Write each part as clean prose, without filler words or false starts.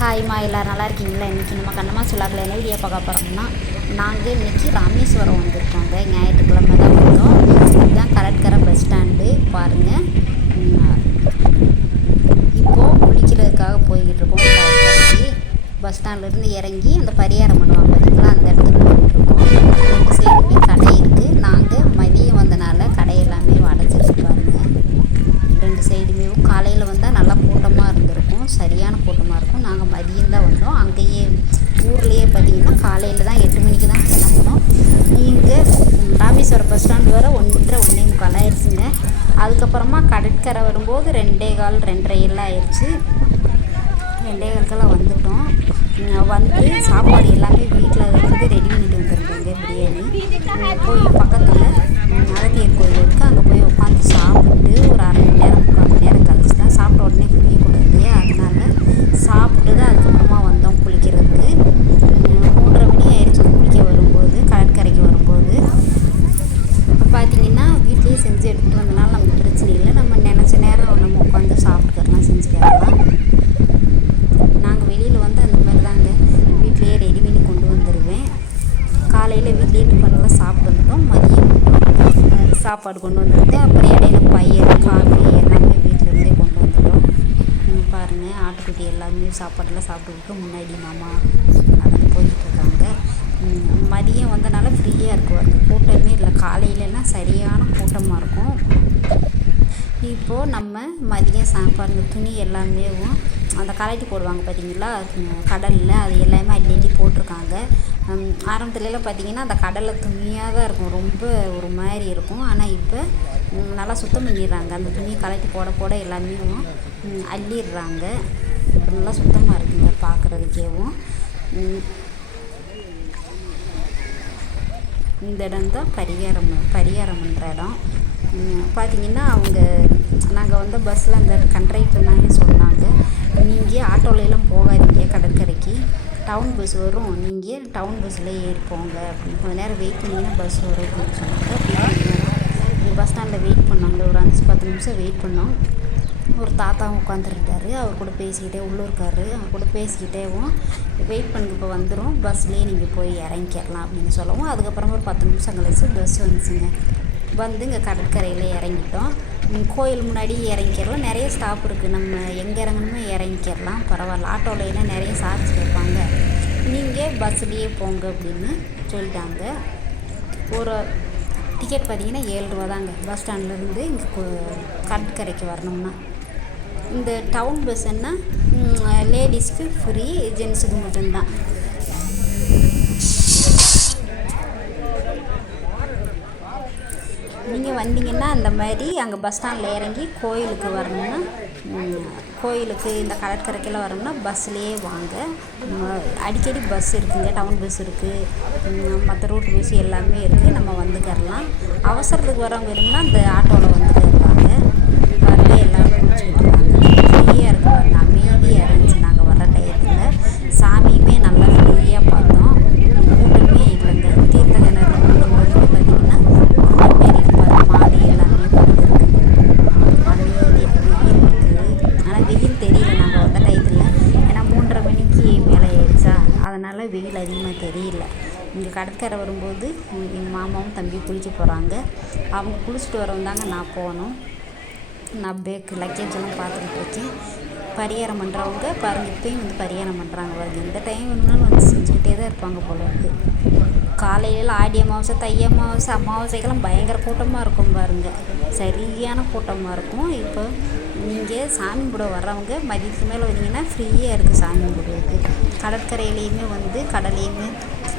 ஹாய்மா, எல்லோரும் நல்லா இருக்கீங்களா? இன்றைக்கி நம்ம கண்ணம்மா சுலாக்கில் என்ன வீடியோ பார்க்க போகிறோம்னா, நாங்கள் இன்றைக்கி ராமேஸ்வரம் வந்திருக்கோங்க. ஞாயிற்றுக்கிழமை தான் வந்தோம். இதுதான் கடற்கரை பஸ் ஸ்டாண்டு பாருங்கள். இப்போது குளிக்கிறதுக்காக போய்கிட்டு இருக்கோம். கடற்கரைக்கு பஸ் ஸ்டாண்ட்லேருந்து இறங்கி அந்த பரிகாரம் பண்ணுவாங்க பார்த்தீங்களா, அந்த இடத்துக்கு போய்கிட்ருக்கோம். 2 சைடுமே கடை இருக்குது. நாங்கள் மதியம் வந்தனால கடை எல்லாமே அடைச்சிருக்கு பாருங்கள். 2 சைடுமே காலையில் வந்தால் நல்லா கூட்டமாக இருந்திருக்கும், சரியான கூட்டமாக இருக்கும். நாங்கள் மதியம் தான் வந்தோம். அங்கேயே ஊர்லேயே பார்த்திங்கன்னா காலையில் தான் 8 மணிக்கு தான் கிளம்புனோம். இங்கே ராமேஸ்வரம் பஸ் ஸ்டாண்டு வர 1:30 ஆயிடுச்சுங்க. அதுக்கப்புறமா கடற்கரை வரும்போது 2:15 2:30 ஆயிடுச்சு. 2:15 வந்துட்டோம். வந்து சாப்பாடு எல்லாமே வீட்டில் இருந்து ரெடி பண்ணிட்டு வந்துருந்தோங்க. பிரியாணி போய் பக்கத்தில் அகத்தியர் கோயில் இருக்குது, அங்கே போய் உட்காந்து சாப்பிட்டு ஒரு 1/2 மணி நேரம் 3/4 மணி நேரம் கழிச்சு தான். சாப்பிட்ட உடனே குளிக்கக்கூடாது, அதனால் சாப்பிட்டு தான் அதுக்கப்புறமா வந்தோம் குளிக்கிறதுக்கு. 3:30 மணி ஆயிடுச்சு குளிக்க வரும்போது, கடற்கரைக்கு வரும்போது. இப்போ பார்த்திங்கன்னா வீட்லேயே செஞ்சு எடுத்துகிட்டு வந்தனால நமக்கு பிரச்சனை இல்லை. நம்ம நினச்ச நேரம் நம்ம உட்காந்து சாப்பிட்டுக்கலாம், செஞ்சுக்கலாம். நாங்கள் வெளியில் வந்து அந்த மாதிரி தாங்க வீட்லேயே ரெடி பண்ணி கொண்டு வந்துடுவேன். காலையில் வீட்லேயே டிஃபன்லாம் சாப்பிட்டு வந்துட்டோம். மதியம் சாப்பாடு கொண்டு வந்துட்டு அப்புறம் இடையில பயிர் காஃபி எல்லாமே வீட்டிலேருந்தே கொண்டு வந்துட்டோம். பாருங்கள், ஆட்டுக்குட்டி எல்லாமே சாப்பாடெல்லாம் சாப்பிட்டுக்கிட்டு முன்னாடி மாமா அதெல்லாம் போய்கிட்ருக்காங்க. மதியம் வந்தனால ஃப்ரீயாக இருக்கும், கூட்டமே இல்லை. காலையிலலாம் சரியான கூட்டமாக இருக்கும். இப்போது நம்ம மதியம் சாப்பாடு துணி எல்லாமே அந்த கலட்டி போடுவாங்க பார்த்தீங்களா கடலில், அது எல்லாமே அள்ளி போட்டிருக்காங்க. ஆரம்பத்துலலாம் பார்த்திங்கன்னா அந்த கடலில் துணியாக தான் இருக்கும், ரொம்ப ஒரு மாதிரி இருக்கும். ஆனால் இப்போ நல்லா சுத்தம் பண்ணிடுறாங்க. அந்த துணியை கலட்டி போட போட எல்லாமே அள்ளிடுறாங்க. இப்போ நல்லா சுத்தமாக இருக்குங்க பார்க்குறதுக்கேவும். இந்த இடம் தான் பரிகாரம் பண்ணுற இடம். பார்த்திங்கன்னா நாங்கள் வந்து பஸ்ஸில் அந்த கண்ட்ரைக்டர்னாலே சொன்னாங்க, நீங்கள் ஆட்டோலெலாம் போகாதீங்க கடற்கரைக்கு, டவுன் பஸ் வரும், நீங்கள் டவுன் பஸ்ஸில் ஏறி போங்க அப்படின்னு. கொஞ்சம் நேரம் வெயிட் பண்ணிங்கன்னா பஸ் வரும் அப்படின்னு சொன்னாங்க. பஸ் ஸ்டாண்டில் வெயிட் பண்ணாங்க. ஒரு 5-10 நிமிஷம் வெயிட் பண்ணோம். ஒரு தாத்தாவும் உட்காந்துருக்காரு, அவர் கூட பேசிக்கிட்டே உள்ளூர்க்காரு, அவர் கூட பேசிக்கிட்டேவும் வெயிட் பண்ணுங்க, இப்போ வந்துடும், பஸ்லேயே நீங்கள் போய் இறங்கிக்கலாம் அப்படின்னு சொல்லவும், அதுக்கப்புறமா ஒரு 10 நிமிஷம் கழிச்சு பஸ் வந்துச்சுங்க. வந்து இங்கே கடற்கரையில் இறங்கிட்டோம். கோயில் முன்னாடி இறங்கிக்கலாம், நிறைய ஸ்டாப் இருக்குது, நம்ம எங்கே இறங்கணுமோ இறங்கிக்கலாம், பரவாயில்ல. ஆட்டோவிலாம் நிறைய சார்ஜ் கேட்பாங்க, நீங்கள் பஸ்லேயே போங்க அப்படின்னு சொல்லிட்டாங்க. ஒரு டிக்கெட் பார்த்திங்கன்னா 7 ரூபா தாங்க பஸ் ஸ்டாண்ட்லேருந்து இங்கே கடற்கரைக்கு வரணும்னா. இந்த டவுன் பஸ்ஸுன்னா லேடிஸ்க்கு ஃப்ரீ, ஜென்ஸுக்கு மட்டும்தான். நீங்கள் வந்தீங்கன்னா அந்த மாதிரி அங்கே பஸ் ஸ்டாண்டில் இறங்கி கோயிலுக்கு வரணும்னா, கோயிலுக்கு இந்த கடற்கரைக்கெல்லாம் வரணும்னா பஸ்லேயே வாங்க. அடிக்கடி பஸ் இருக்குதுங்க, டவுன் பஸ் இருக்குது, மற்ற ரூட் பஸ் எல்லாமே இருக்குது, நம்ம வந்துக்கிறலாம். அவசரத்துக்கு வரவங்க வேணும்னா அந்த ஆட்டோவில் வந்துக்கிறலாங்க. பாருங்க, எல்லோரும் குளிச்சுக்கிட்டு இருக்காங்க, ஃப்ரீயாக இருக்குது பாருங்க, அமைதியாக இருந்துச்சு. நாங்கள் வர்ற டயத்தில் சாமியுமே நல்லா ஃப்ரீயாக பார்த்தோம், கூட்டமே இல்லைங்க. தீர்த்த கிணறு பார்த்திங்கன்னா மாடு எல்லாமே போட்டுருக்கு, அமைதியாக வெயில் இருக்குது. ஆனால் வெயில் தெரியல நாங்கள் வந்த டயத்தில், ஏன்னா 3:30 மணிக்கு மேலே ஆயிடுச்சா, அதனால் வெயில் அதிகமாக தெரியல. இங்கே கடற்கரை வரும்போது எங்கள் மாமாவும் தம்பி குளிக்க போகிறாங்க. அவங்க குளிச்சுட்டு வரவந்தாங்க நான் போகணும். நான் லக்கேஜ் எல்லாம் பார்த்துக்கிட்டு இருக்கேன். பரிகாரம் பண்ணுறவங்க பாருங்கள், இப்போயும் வந்து பரிகாரம் பண்ணுறாங்க பாருங்கள். இந்த டைம் வேணும்னாலும் வந்து செஞ்சுக்கிட்டே தான் இருப்பாங்க போல இருக்குது. காலையில் ஆடி அமாவாசை, தை அமாவாசை, அமாவாசைக்கெல்லாம் பயங்கர கூட்டமாக இருக்கும் பாருங்கள், சரியான கூட்டமாக இருக்கும். இப்போ நீங்கள் சாமி கும்பிட வர்றவங்க மதியத்துக்கு மேலே வந்தீங்கன்னா ஃப்ரீயாக இருக்குது சாமி கும்பிடுறதுக்கு. கடற்கரையிலையுமே வந்து கடலையுமே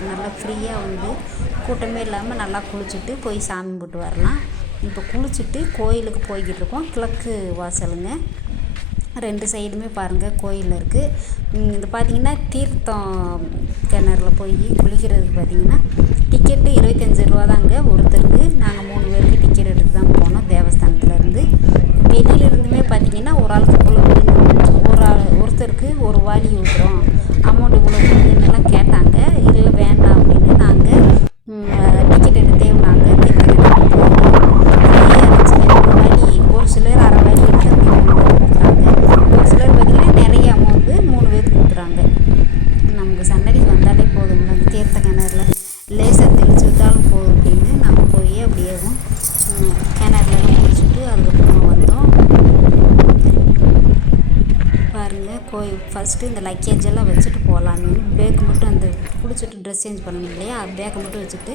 நல்லா ஃப்ரீயாக வந்து கூட்டமே இல்லாமல் நல்லா குளிச்சுட்டு போய் சாமி கும்பிட்டு வரலாம். இப்போ குளிச்சுட்டு கோயிலுக்கு போய்கிட்டு இருக்கோம். கிழக்கு வாசலுங்க, 2 சைடுமே பாருங்கள் கோயில் இருக்குது. இது பார்த்திங்கன்னா தீர்த்தம் கிணறுல போய் குளிக்கிறதுக்கு பார்த்திங்கன்னா டிக்கெட்டு 25 ரூபா தாங்க ஒருத்தருக்கு. நாங்கள் 3 பேருக்கு டிக்கெட் எடுத்து தான் போனோம் தேவஸ்தானத்துலேருந்து. வெளியிலேருந்துமே பார்த்திங்கன்னா ஒரு ஆளுக்கு ஒருத்தருக்கு ஒரு வாளி ஊற்றுறோம், அமௌண்ட் இவ்வளோ கொடுங்கன்னெல்லாம் கேட்டாங்க. இல்லை வேண்டாம் அப்படின்னு நாங்கள் டிக்கெட் எடுத்தே நாங்கள் தீர்த்த கிணறு ஃப்ரீயாக இருந்துச்சு. ஒரு வாளி, ஒரு சிலர் 1/2 வாளி எடுத்து அப்படி 3 பேருக்கு கொடுக்குறாங்க. ஒரு சிலர் பார்த்திங்கன்னா நிறைய அமௌண்ட்டு 3 பேருக்கு கொடுக்குறாங்க. ஃபஸ்ட்டு இந்த லக்கேஜ் எல்லாம் வச்சுட்டு போகலான்னு பேக் மட்டும் அந்த குளிச்சுட்டு ட்ரெஸ் சேஞ்ச் பண்ணணும் இல்லையா, பேக்கை மட்டும் வச்சுட்டு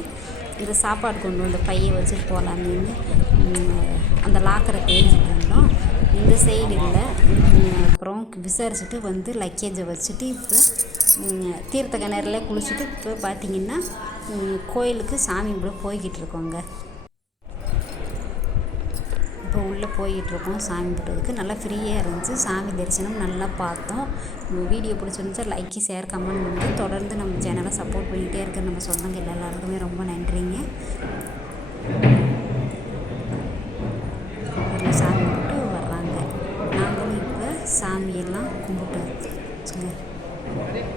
இந்த சாப்பாடு கொண்டு வந்த பையை வச்சுட்டு போகலான்னு அந்த லாக்கரை தேடிக்கிட்டு இருந்தோம். இந்த சைடு இல்லை. அப்புறம் விசாரிச்சுட்டு வந்து லக்கேஜை வச்சுட்டு இப்போ தீர்த்த கிணறுல குளிச்சுட்டு இப்போ பார்த்திங்கன்னா கோயிலுக்கு சாமி கும்பிட போய்கிட்டு இருக்கோங்க. இப்போ உள்ளே போய்கிட்ருக்கோம் சாமி கும்பிட்றதுக்கு. நல்லா ஃப்ரீயாக இருந்துச்சு, சாமி தரிசனம் நல்லா பார்த்தோம். வீடியோ பிடிச்சிருந்துச்சா லைக், ஷேர், கமெண்ட் பண்ணி தொடர்ந்து நம்ம சேனலை சப்போர்ட் பண்ணிகிட்டே இருக்கிற நம்ம சொந்தங்கள் எல்லாருக்குமே ரொம்ப நன்றிங்க. சாமி கும்பிட்டு வர்றாங்க. நாங்களும் இப்போ சாமியெல்லாம் கும்பிட்டு வச்சுங்க.